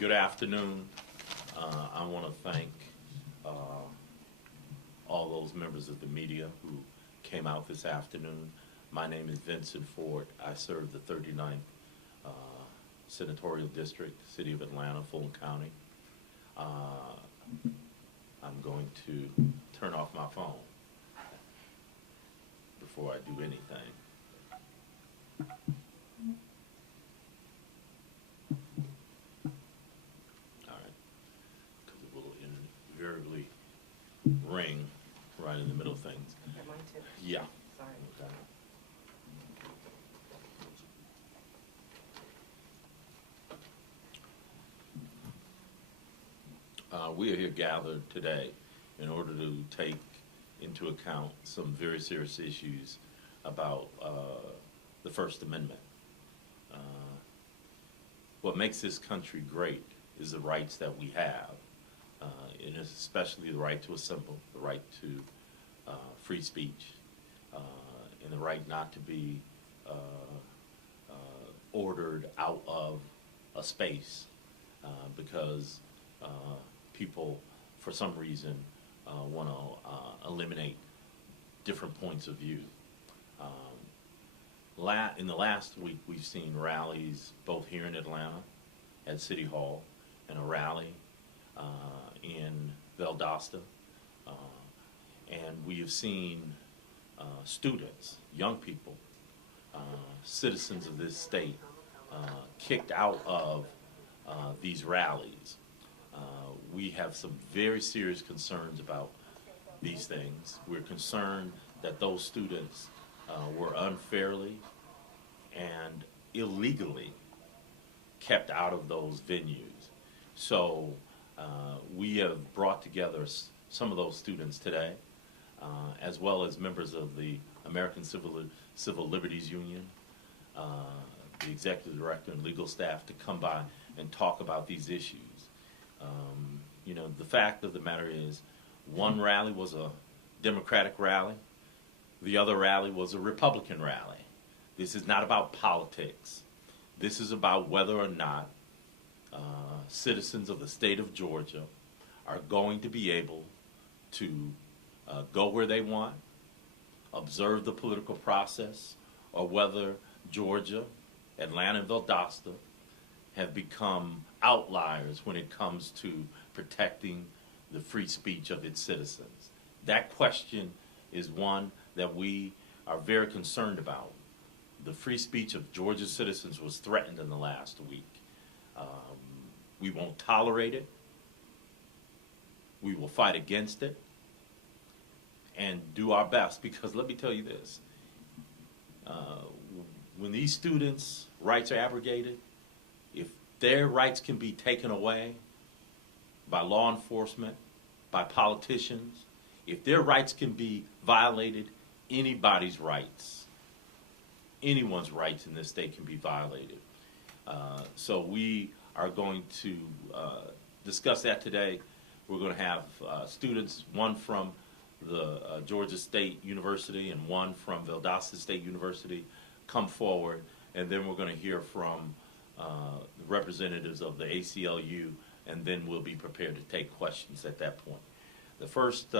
Good afternoon. I want to thank all those members of the media who came out this afternoon. My name is Vincent Fort. I serve the 39th Senatorial District, City of Atlanta, Fulton County. I'm going to turn off my phone before I do anything. All right, because it will invariably ring right in the middle of things. Yeah, mine too. Yeah. Sorry. Okay. We are here gathered today in order to take into account some very serious issues about the First Amendment. What makes this country great is the rights that we have, and especially the right to assemble, the right to free speech, and the right not to be ordered out of a space because people, for some reason, want to eliminate different points of view. In the last week, we've seen rallies both here in Atlanta at City Hall and a rally in Valdosta. And we have seen students, young people, citizens of this state kicked out of these rallies. We have some very serious concerns about these things. We're concerned that those students were unfairly and illegally kept out of those venues. So we have brought together some of those students today, as well as members of the American Civil Liberties Union, the executive director and legal staff to come by and talk about these issues. You know, the fact of the matter is, one rally was a Democratic rally, the other rally was a Republican rally. This is not about politics. This is about whether or not citizens of the state of Georgia are going to be able to go where they want, observe the political process, or whether Georgia, Atlanta, and Valdosta have become outliers when it comes to protecting the free speech of its citizens. That question is one that we are very concerned about. The free speech of Georgia's citizens was threatened in the last week. We won't tolerate it. We will fight against it and do our best, because let me tell you this. When these students' rights are abrogated, if their rights can be taken away by law enforcement, by politicians, if their rights can be violated, anybody's rights, anyone's rights in this state can be violated. So we are going to discuss that today. We're going to have students, one from the Georgia State University and one from Valdosta State University, come forward, and then we're going to hear from the representatives of the ACLU, and then we'll be prepared to take questions at that point. The first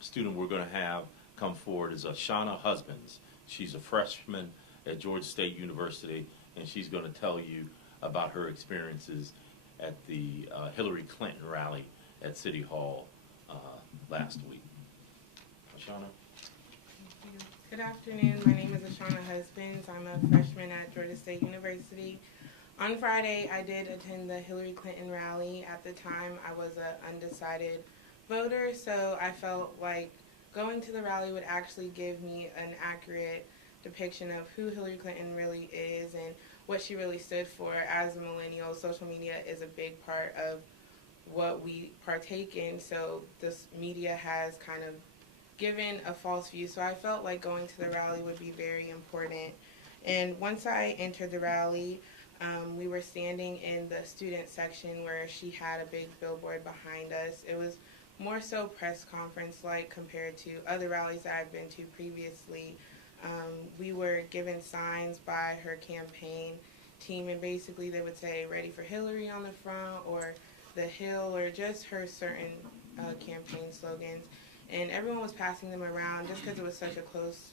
student we're going to have come forward is Ashana Husbands. She's a freshman at Georgia State University, and she's going to tell you about her experiences at the Hillary Clinton rally at City Hall last week. Ashana? Good afternoon. My name is Ashana Husbands. I'm a freshman at Georgia State University. On Friday, I did attend the Hillary Clinton rally. At the time, I was an undecided voter, so I felt like going to the rally would actually give me an accurate depiction of who Hillary Clinton really is and what she really stood for. As a millennial, social media is a big part of what we partake in, so this media has kind of given a false view. So I felt like going to the rally would be very important. And once I entered the rally, we were standing in the student section where she had a big billboard behind us. It was more so press conference-like compared to other rallies that I've been to previously. We were given signs by her campaign team, and basically they would say "Ready for Hillary" on the front, or "The Hill," or just her certain campaign slogans. And everyone was passing them around just because it was such a close,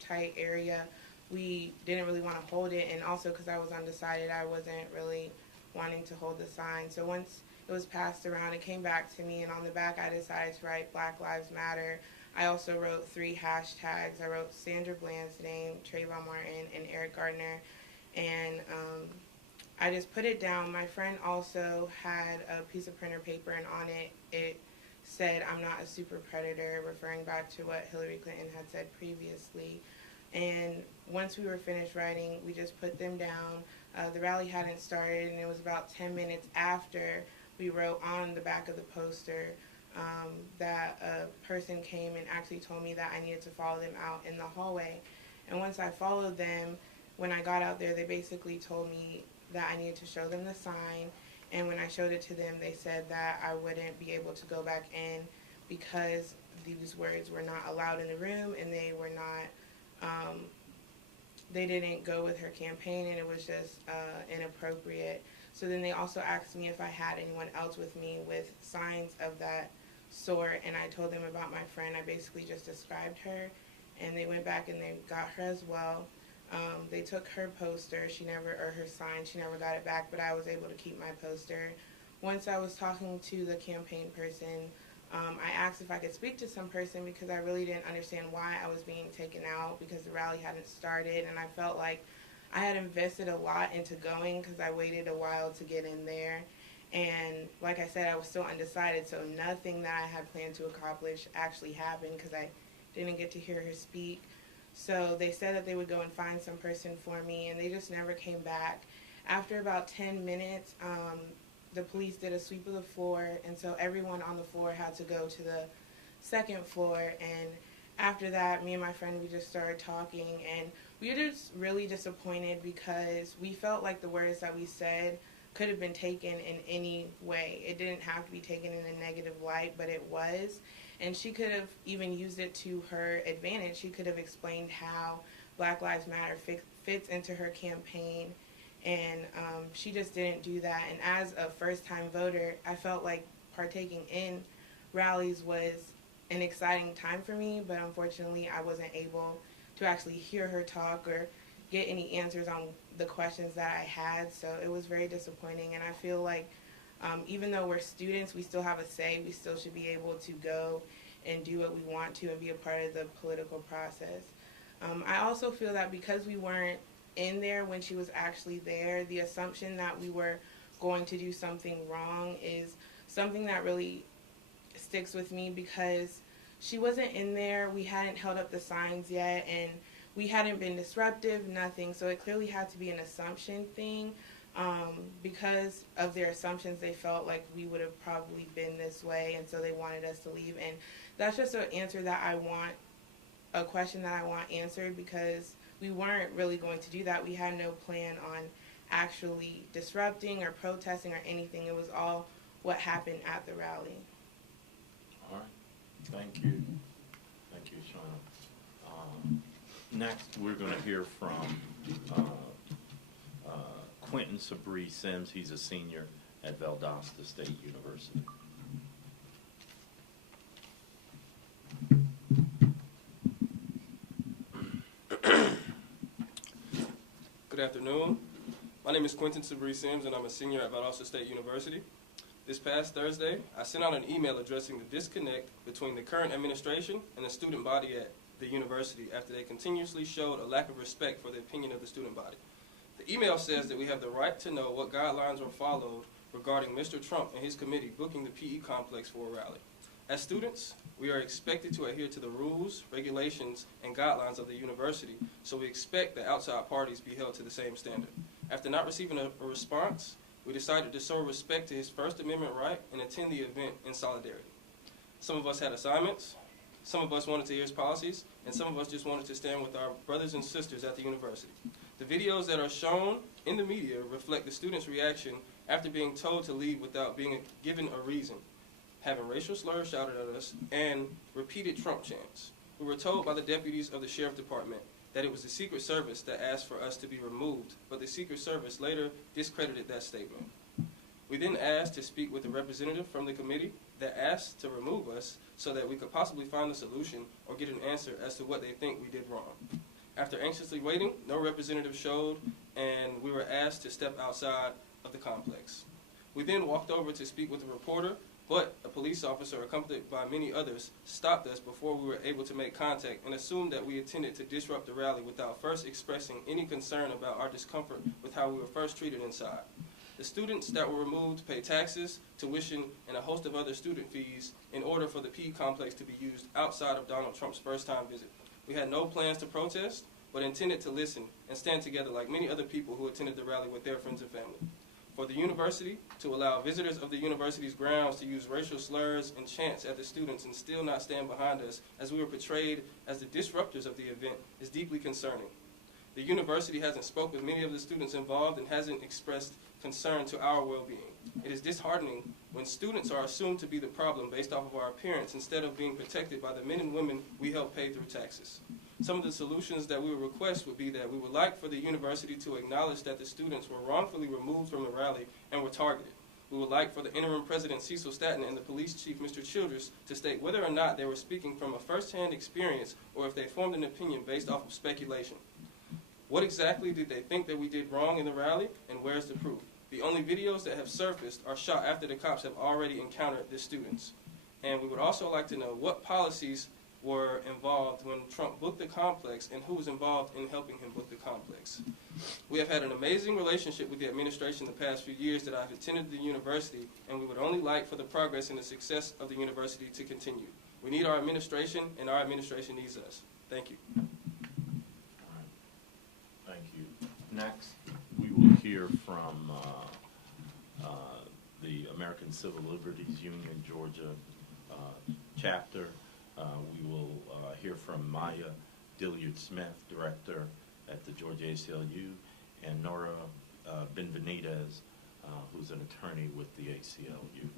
tight area. We didn't really want to hold it, and also because I was undecided, I wasn't really wanting to hold the sign. So once it was passed around, it came back to me, and on the back I decided to write "Black Lives Matter." I also wrote 3 hashtags. I wrote Sandra Bland's name, Trayvon Martin, and Eric Gardner, and I just put it down. My friend also had a piece of printer paper, and on it said, "I'm not a super predator," referring back to what Hillary Clinton had said previously. And once we were finished writing, we just put them down. The rally hadn't started, and it was about 10 minutes after we wrote on the back of the poster that a person came and actually told me that I needed to follow them out in the hallway. And once I followed them, when I got out there, they basically told me that I needed to show them the sign. And when I showed it to them, they said that I wouldn't be able to go back in because these words were not allowed in the room, and they were not, they didn't go with her campaign, and it was just inappropriate. So then they also asked me if I had anyone else with me with signs of that sort, and I told them about my friend. I basically just described her, and they went back and they got her as well. They took her poster, or her sign, she never got it back, but I was able to keep my poster. Once I was talking to the campaign person, I asked if I could speak to some person because I really didn't understand why I was being taken out, because the rally hadn't started, and I felt like I had invested a lot into going because I waited a while to get in there. And like I said, I was still undecided, so nothing that I had planned to accomplish actually happened because I didn't get to hear her speak. So they said that they would go and find some person for me, and they just never came back. After about 10 minutes, the police did a sweep of the floor, and so everyone on the floor had to go to the second floor. And after that, me and my friend, we just started talking, and we were just really disappointed because we felt like the words that we said could have been taken in any way. It didn't have to be taken in a negative light, but it was. And she could have even used it to her advantage. She could have explained how Black Lives Matter fits into her campaign, and she just didn't do that. And as a first-time voter, I felt like partaking in rallies was an exciting time for me, but unfortunately I wasn't able to actually hear her talk or get any answers on the questions that I had. So it was very disappointing, and I feel like even though we're students, we still have a say. We still should be able to go and do what we want to and be a part of the political process. I also feel that because we weren't in there when she was actually there, the assumption that we were going to do something wrong is something that really sticks with me, because she wasn't in there, we hadn't held up the signs yet, and we hadn't been disruptive, nothing. So it clearly had to be an assumption thing. Because of their assumptions, they felt like we would have probably been this way, and so they wanted us to leave. And that's just an answer that I want, a question that I want answered, because we weren't really going to do that. We had no plan on actually disrupting or protesting or anything. It was all what happened at the rally. All right. Thank you. Thank you, Shauna. Next, we're going to hear from Quentin Sabri Sims. He's a senior at Valdosta State University. Good afternoon. My name is Quentin Sabri Sims, and I'm a senior at Valdosta State University. This past Thursday, I sent out an email addressing the disconnect between the current administration and the student body at the university after they continuously showed a lack of respect for the opinion of the student body. The email says that we have the right to know what guidelines were followed regarding Mr. Trump and his committee booking the PE complex for a rally. As students, we are expected to adhere to the rules, regulations, and guidelines of the university, so we expect that outside parties be held to the same standard. After not receiving a response, we decided to show respect to his First Amendment right and attend the event in solidarity. Some of us had assignments, some of us wanted to hear his policies, and some of us just wanted to stand with our brothers and sisters at the university. The videos that are shown in the media reflect the students' reaction after being told to leave without being given a reason, having racial slurs shouted at us, and repeated Trump chants. We were told by the deputies of the sheriff department that it was the Secret Service that asked for us to be removed, but the Secret Service later discredited that statement. We then asked to speak with a representative from the committee that asked to remove us so that we could possibly find a solution or get an answer as to what they think we did wrong. After anxiously waiting, no representative showed, and we were asked to step outside of the complex. We then walked over to speak with a reporter, but a police officer, accompanied by many others, stopped us before we were able to make contact and assumed that we intended to disrupt the rally without first expressing any concern about our discomfort with how we were first treated inside. The students that were removed pay taxes, tuition, and a host of other student fees in order for the P complex to be used outside of Donald Trump's first-time visit. We had no plans to protest, but intended to listen and stand together like many other people who attended the rally with their friends and family. For the university to allow visitors of the university's grounds to use racial slurs and chants at the students and still not stand behind us as we were portrayed as the disruptors of the event is deeply concerning. The university hasn't spoke with many of the students involved and hasn't expressed concern to our well-being. It is disheartening when students are assumed to be the problem based off of our appearance instead of being protected by the men and women we help pay through taxes. Some of the solutions that we would request would be that we would like for the university to acknowledge that the students were wrongfully removed from the rally and were targeted. We would like for the interim president, Cecil Staton, and the police chief, Mr. Childress, to state whether or not they were speaking from a first-hand experience or if they formed an opinion based off of speculation. What exactly did they think that we did wrong in the rally, and where's the proof? The only videos that have surfaced are shot after the cops have already encountered the students. And we would also like to know what policies were involved when Trump booked the complex and who was involved in helping him book the complex. We have had an amazing relationship with the administration the past few years that I've attended the university, and we would only like for the progress and the success of the university to continue. We need our administration, and our administration needs us. Thank you. All right. Thank you. Next, we will hear from the American Civil Liberties Union Georgia chapter. We will hear from Maya Dillard Smith, director at the Georgia ACLU, and Nora Benvenidez, who's an attorney with the ACLU.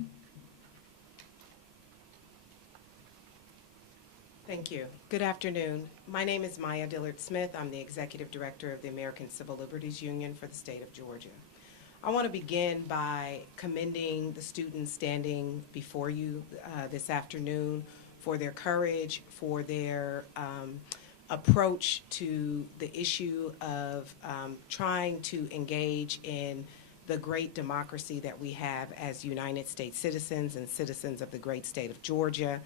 Thank you. Good afternoon. My name is Maya Dillard Smith. I'm the executive director of the American Civil Liberties Union for the state of Georgia. I want to begin by commending the students standing before you this afternoon for their courage, for their approach to the issue of trying to engage in the great democracy that we have as United States citizens and citizens of the great state of Georgia.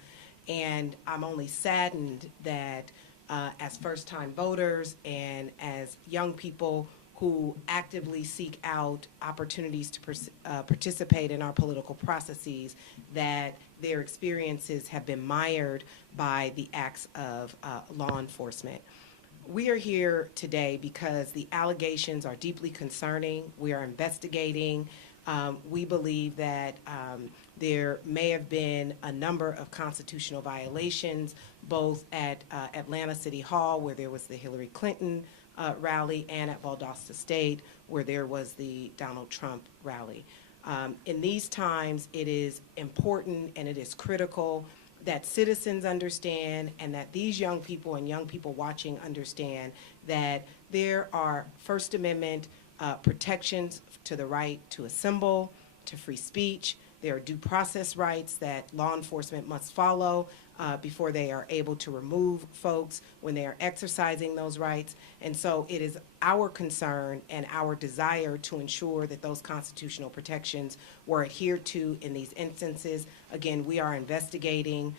And I'm only saddened that as first-time voters and as young people who actively seek out opportunities to participate in our political processes, that their experiences have been mired by the acts of law enforcement. We are here today because the allegations are deeply concerning. We are investigating. We believe that there may have been a number of constitutional violations, both at Atlanta City Hall, where there was the Hillary Clinton rally, and at Valdosta State, where there was the Donald Trump rally. In these times, it is important and it is critical that citizens understand, and that these young people and young people watching understand, that there are First Amendment protections to the right to assemble, to free speech. There are due process rights that law enforcement must follow before they are able to remove folks when they are exercising those rights. And so it is our concern and our desire to ensure that those constitutional protections were adhered to in these instances. Again, we are investigating,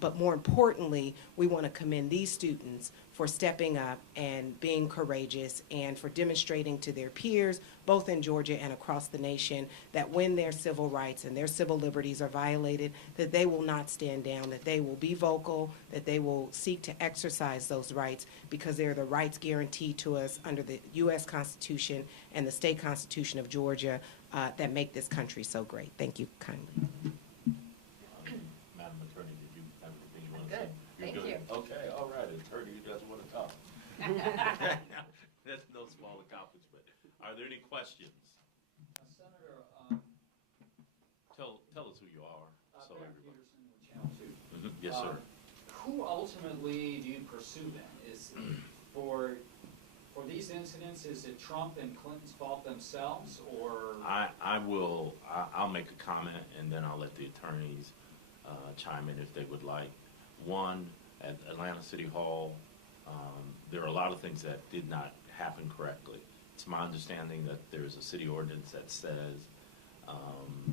but more importantly, we want to commend these students for stepping up and being courageous, and for demonstrating to their peers, both in Georgia and across the nation, that when their civil rights and their civil liberties are violated, that they will not stand down, that they will be vocal, that they will seek to exercise those rights, because they're the rights guaranteed to us under the U.S. Constitution and the state constitution of Georgia that make this country so great. Thank you kindly. Madam Attorney, did you have anything you want to Good. say? Thank You're you. Okay, all right. Attorney doesn't want to talk. That's no small accomplishment. Are there any questions? Senator, Tell us who you are. So Barry everybody. Peterson with Channel 2. Yes, sir. Who ultimately do you pursue then? for these incidents, is it Trump and Clinton's fault themselves, or? I'll make a comment, and then I'll let the attorneys chime in if they would like. One, at Atlanta City Hall, there are a lot of things that did not happen correctly. It's my understanding that there's a city ordinance that says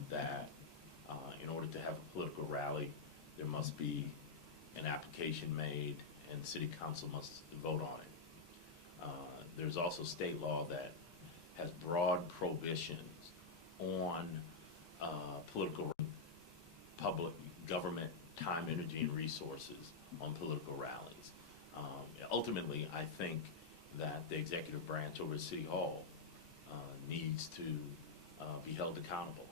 that in order to have a political rally, there must be an application made, and city council must vote on it. There's also state law that has broad prohibitions on political, public government time, energy, and resources on political rallies. Ultimately, I think that the executive branch over at City Hall needs to be held accountable.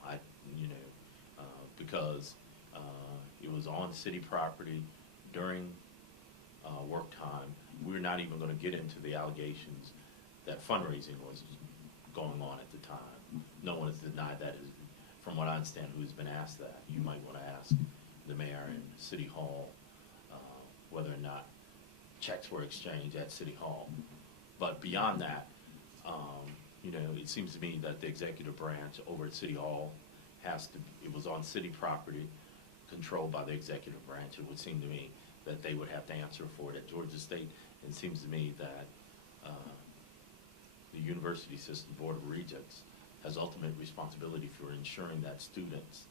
Because it was on city property during work time. We're not even going to get into the allegations that fundraising was going on at the time. No one has denied that. From what I understand, who's been asked that. You might want to ask the mayor and City Hall whether or not checks were exchanged at City Hall. But beyond that, it seems to me that the executive branch over at City Hall it was on city property controlled by the executive branch. It would seem to me that they would have to answer for it at Georgia State. It seems to me that the University System Board of Regents has ultimate responsibility for ensuring that students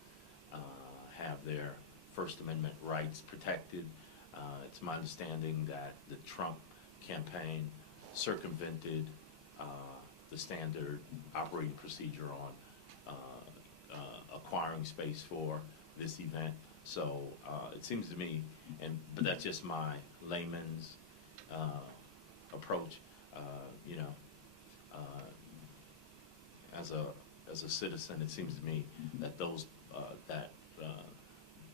have their First Amendment rights protected. It's my understanding that the Trump campaign circumvented the standard operating procedure on acquiring space for this event. So it seems to me, but that's just my layman's approach. As a citizen, it seems to me that those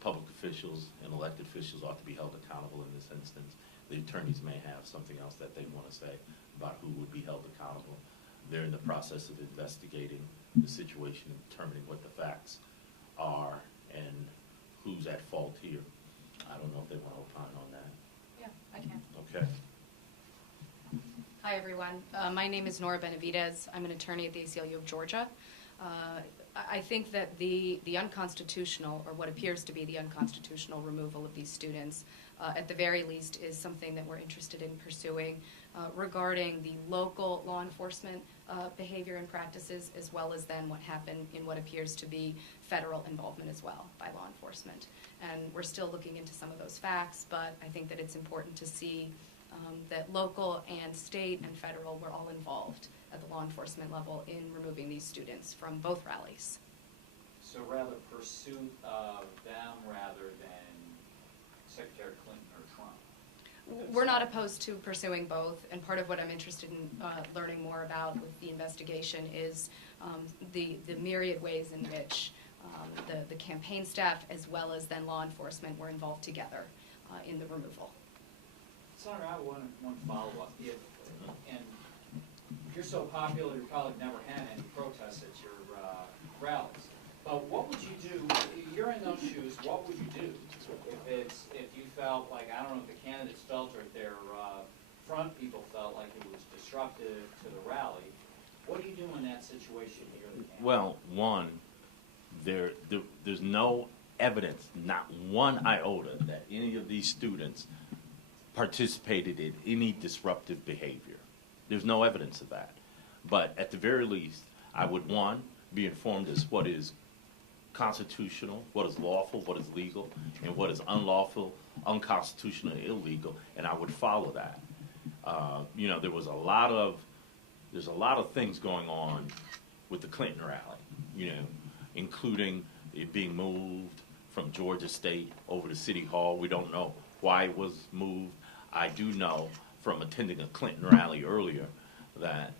public officials and elected officials ought to be held accountable in this instance. The attorneys may have something else that they want to say about who would be held accountable. They're in the process of investigating the situation and determining what the facts are and who's at fault here. I don't know if they want to opine on that. Yeah, I can. Okay. Hi, everyone. My name is Nora Benavidez. I'm an attorney at the ACLU of Georgia. I think that the unconstitutional, or what appears to be the unconstitutional removal of these students, at the very least, is something that we're interested in pursuing regarding the local law enforcement behavior and practices, as well as then what happened in what appears to be federal involvement as well by law enforcement. And we're still looking into some of those facts, but I think that it's important to see that local and state and federal were all involved at the law enforcement level in removing these students from both rallies. So rather pursuit of them rather than Secretary Clinton or Trump? We're not opposed to pursuing both, and part of what I'm interested in learning more about with the investigation is the myriad ways in which the campaign staff as well as then law enforcement were involved together in the removal. Senator, I want to follow up. If you're so popular, you probably never had any protests at your rallies. But what would you do? You're in those shoes. What would you do if you felt like, I don't know if the candidates felt or their front people felt like it was disruptive to the rally? What do you do in that situation here? Well, one, there's no evidence, not one iota, that any of these students participated in any disruptive behavior. There's no evidence of that. But at the very least, I would, one, be informed as what is constitutional, what is lawful, what is legal, and what is unlawful, unconstitutional, and illegal, and I would follow that. There's a lot of things going on with the Clinton rally, including it being moved from Georgia State over to City Hall. We don't know why it was moved. I do know from attending a Clinton rally earlier that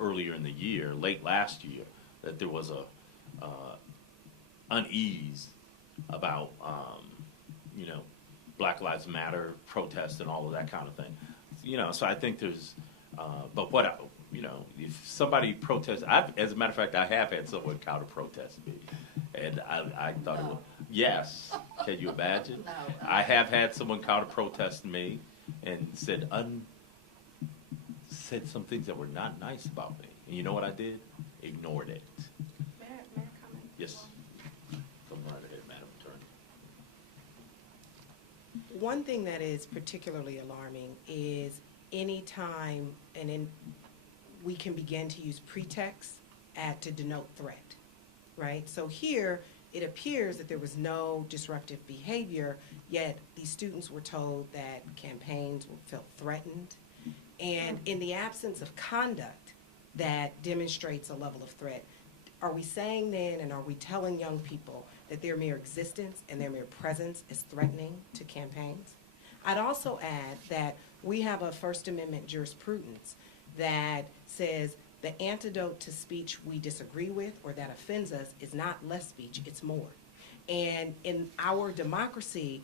earlier in the year, late last year, that there was a unease about Black Lives Matter protests and all of that kind of thing. So I think there's, if somebody protests, as a matter of fact, I have had someone counter protest me, and I thought it was, yes. Can you imagine? No. I have had someone counter protest me and said said some things that were not nice about me. And you know what I did? Ignored it. May I comment? Yes. Come right ahead, Madam Attorney. One thing that is particularly alarming is any time we can begin to use pretext to denote threat, right? So here, it appears that there was no disruptive behavior, yet these students were told that campaigns felt threatened. And in the absence of conduct that demonstrates a level of threat, are we saying then, and are we telling young people that their mere existence and their mere presence is threatening to campaigns? I'd also add that we have a First Amendment jurisprudence that says the antidote to speech we disagree with or that offends us is not less speech, it's more. And in our democracy,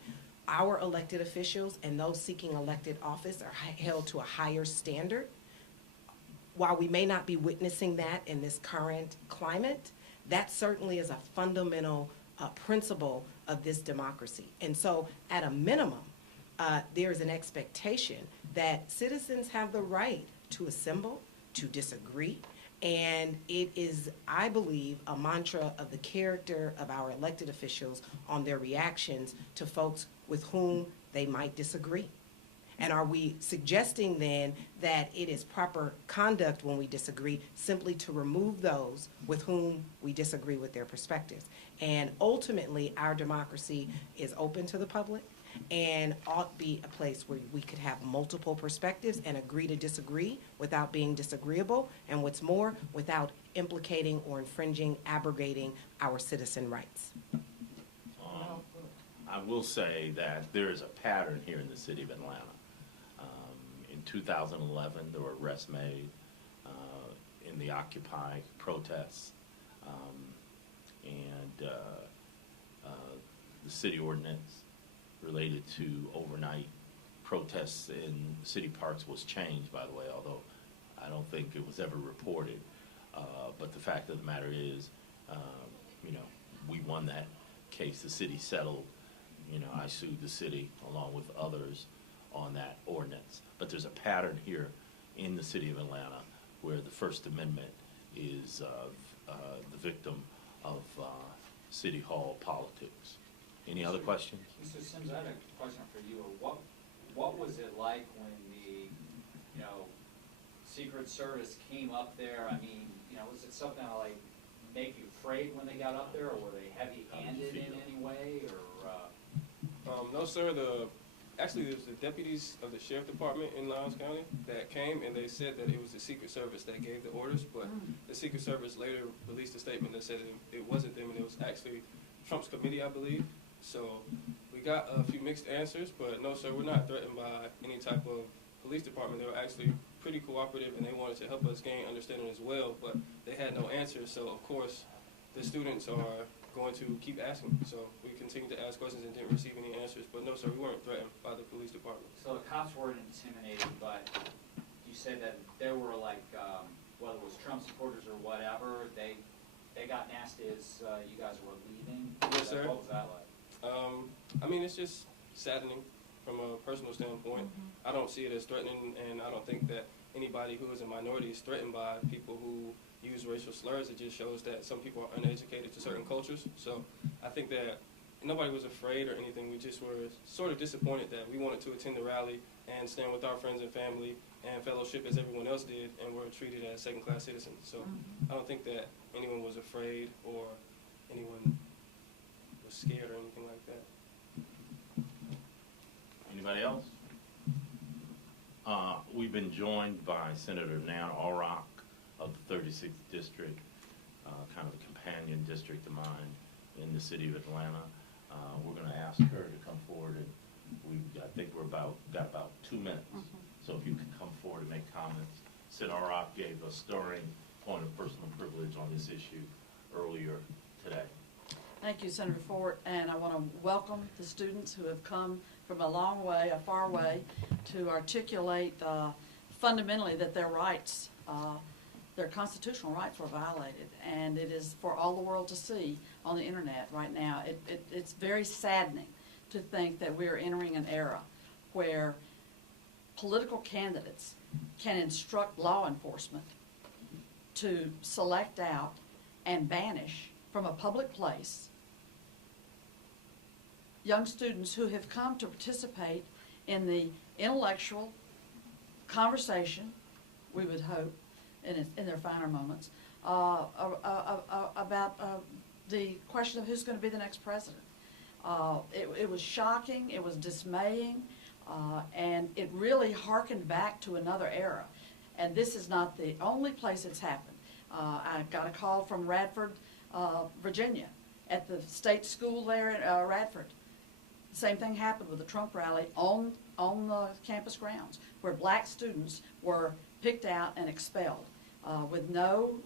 our elected officials and those seeking elected office are held to a higher standard. While we may not be witnessing that in this current climate, that certainly is a fundamental principle of this democracy. And so at a minimum, there is an expectation that citizens have the right to assemble, to disagree, and it is, I believe, a mantra of the character of our elected officials on their reactions to folks with whom they might disagree. And are we suggesting then that it is proper conduct when we disagree simply to remove those with whom we disagree with their perspectives? And ultimately, our democracy is open to the public and ought be a place where we could have multiple perspectives and agree to disagree without being disagreeable, and what's more, without implicating or infringing, abrogating our citizen rights. I will say that there is a pattern here in the city of Atlanta. In 2011, there were arrests made in the Occupy protests, and the city ordinance related to overnight protests in city parks was changed, by the way, although I don't think it was ever reported. But the fact of the matter is, we won that case. The city settled. I sued the city along with others on that ordinance. But there's a pattern here in the city of Atlanta where the First Amendment is the victim of city hall politics. Any other questions? Mr. Sims, I have a question for you. What was it like when the, Secret Service came up there? I mean, was it something like make you afraid when they got up there, or were they heavy-handed in any way, or? No, sir. Actually, there's the deputies of the sheriff department in Lowndes County that came, and they said that it was the Secret Service that gave the orders, but the Secret Service later released a statement that said it wasn't them, and it was actually Trump's committee, I believe. So we got a few mixed answers, but no, sir, we're not threatened by any type of police department. They were actually pretty cooperative, and they wanted to help us gain understanding as well, but they had no answers. So, of course, the students are going to keep asking. So we continued to ask questions and didn't receive any answers. But no, sir, we weren't threatened by the police department. So the cops weren't intimidated, but you said that there were like, whether it was Trump supporters or whatever, they got nasty as you guys were leaving? Yes, sir. What was that like? I mean, it's just saddening from a personal standpoint. I don't see it as threatening, and I don't think that anybody who is a minority is threatened by people who use racial slurs. It just shows that some people are uneducated to certain cultures. So I think that nobody was afraid or anything. We just were sort of disappointed that we wanted to attend the rally and stand with our friends and family and fellowship as everyone else did, and were treated as second-class citizens. So I don't think that anyone was afraid or anyone was scared or anything like that. Anybody else? We've been joined by Senator Nan Alrock of the 36th District, kind of a companion district of mine in the city of Atlanta. We're going to ask her to come forward, and I think we're got about 2 minutes. So if you can come forward and make comments. Sen Alrock gave a stirring point of personal privilege on this issue earlier today. Thank you, Senator Fort, and I want to welcome the students who have come from a long way, a far way, to articulate fundamentally that their rights, their constitutional rights were violated, and it is for all the world to see on the internet right now. It's very saddening to think that we're entering an era where political candidates can instruct law enforcement to select out and banish from a public place young students who have come to participate in the intellectual conversation, we would hope, in their finer moments, about the question of who's going to be the next president. It was shocking, it was dismaying, and it really harkened back to another era. And this is not the only place it's happened. I got a call from Radford, Virginia, at the state school there in Radford. Same thing happened with the Trump rally on the campus grounds, where black students were picked out and expelled with no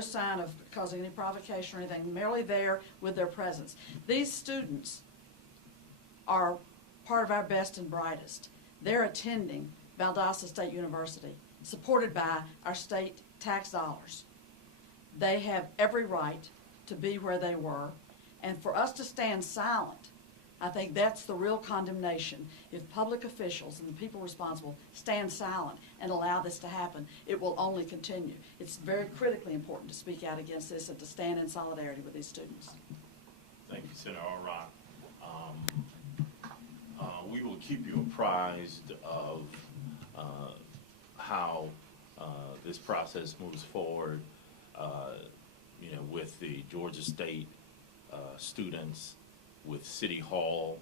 sign of causing any provocation or anything, merely there with their presence. These students are part of our best and brightest. They're attending Valdosta State University, supported by our state tax dollars. They have every right to be where they were, and for us to stand silent, I think that's the real condemnation. If public officials and the people responsible stand silent and allow this to happen, it will only continue. It's very critically important to speak out against this and to stand in solidarity with these students. Thank you, Senator Rock. We will keep you apprised of how this process moves forward, with the Georgia State students, with City Hall,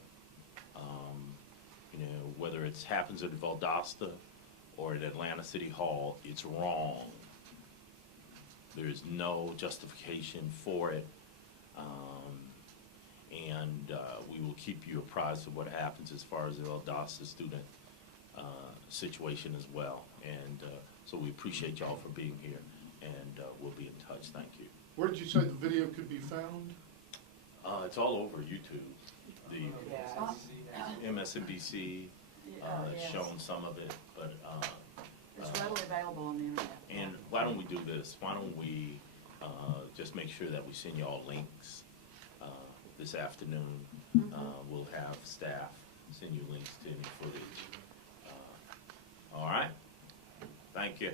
whether it happens at Valdosta or at Atlanta City Hall, it's wrong. There's no justification for it. And we will keep you apprised of what happens as far as the Valdosta student situation as well. And so we appreciate y'all for being here, and we'll be in touch. Thank you. Where did you say the video could be found? It's all over YouTube. The MSNBC Yes. shown some of it, but It's readily available on the internet. and why don't we do this? Why don't we just make sure that we send you all links this afternoon? We'll have staff send you links to any footage. All right. Thank you.